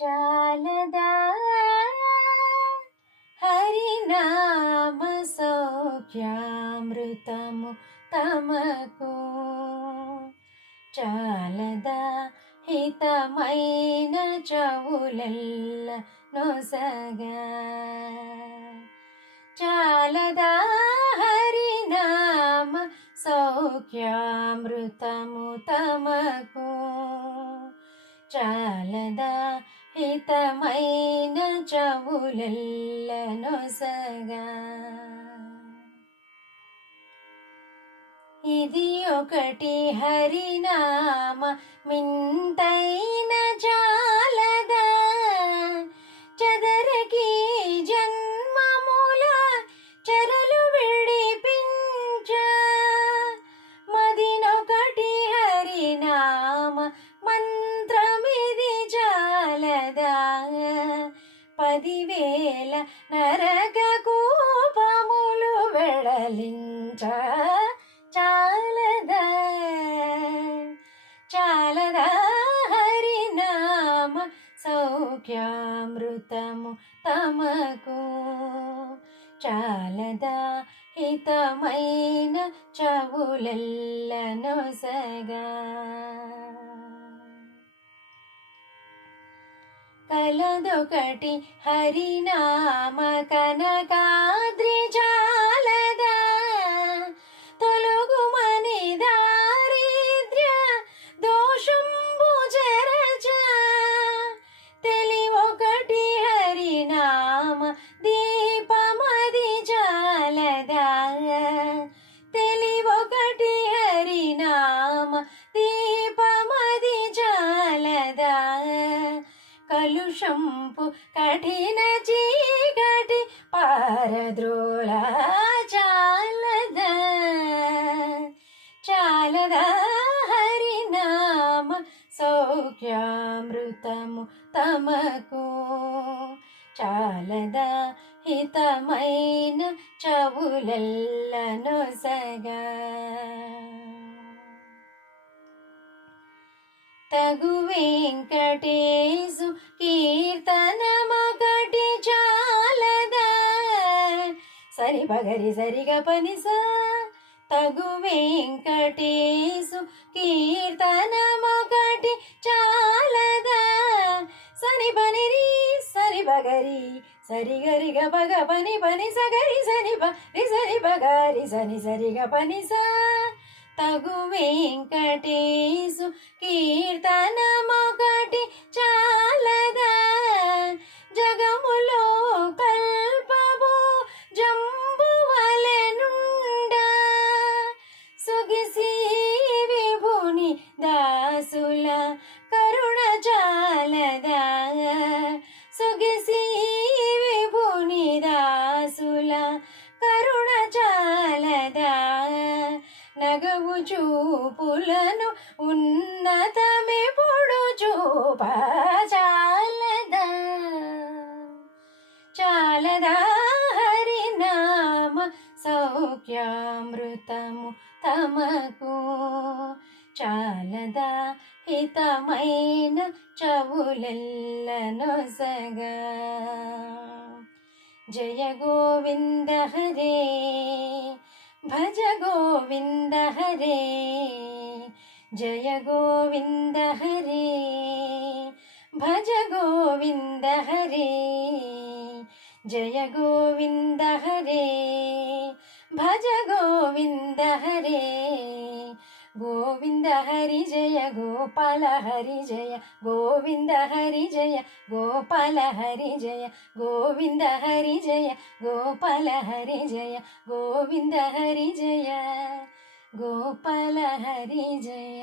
చాలదా హరినామ సౌఖ్యామృతము తమకు చాలదా హితమైన చెవులెల్ల నొసగా చాలదా హరినామ సౌఖ్యామృతము తమకు చాలదా హితమైన చెవులెల్ల నొసగా ఇది ఒకటి హరినామ మింతైన జాలదా చదరకి జన్మముల చరలు విడిపించ మదినొకటి హరినామ మంత్రమిది జాలదా 10,000 నరక కూపములు వెడలించ చాలదా చాలదా హరినామ సౌఖ్యామృతము తమకు చాలదా హితమైన చెవులెల్ల నొసగా కలదొకటి హరినామ కనకాద్రి చాలదా తొలగుమని దారిద్ర్య దోషంబు జరచ తెలివొకటి హరినామ దీపమది చాలదా తెలివొకటి హరినామ దీపమది చాలదా కలుషంపు కఠిన చీకటి పారద్రోల చాలదా చాలదా హరినామ సౌఖ్యామృతము తమకు చాలదా హితమైన చెవులెల్ల నొసగా తగు వెంకటేశు కీర్తనమొకటి చాలదా సరి పగరి సరిగ పనిస తగు వెంకటేశు కీర్తనమొకటి చాలదా సరి పనిరి సరి పగరి సరి గరిగ పగ పని పని సగరి సరి పరి సరి పగరి సని సరిగ పనిస తగు వెంకటేశు కీర్తనమొకటి చాలదా జగములో కల్పము జంబువలెనుండా సుగిసి విభుని దాసుల కరుణ చాలదా సుగిసి విభుని దాసుల కరుణ చాలదా నగవు చూపులను ఉన్నతమెప్పుడు చూప చాలదా చాలదా హరినామ సౌఖ్యామృతము తమకు చాలదా హితమైన చెవులెల్ల నొసగా జయ గోవింద హరే భజ గోవింద హరే జయ గోవింద హరే భజ గోవింద హరే జయ గోవింద హరే భజ గోవింద హరే గోవింద హరి జయ గోపాల హరి జయ గోవింద హరి జయ గోపాల హరి జయ గోవింద హరి జయ గోపాల హరి జయ గోవింద హరి జయ గోపాల హరి జయ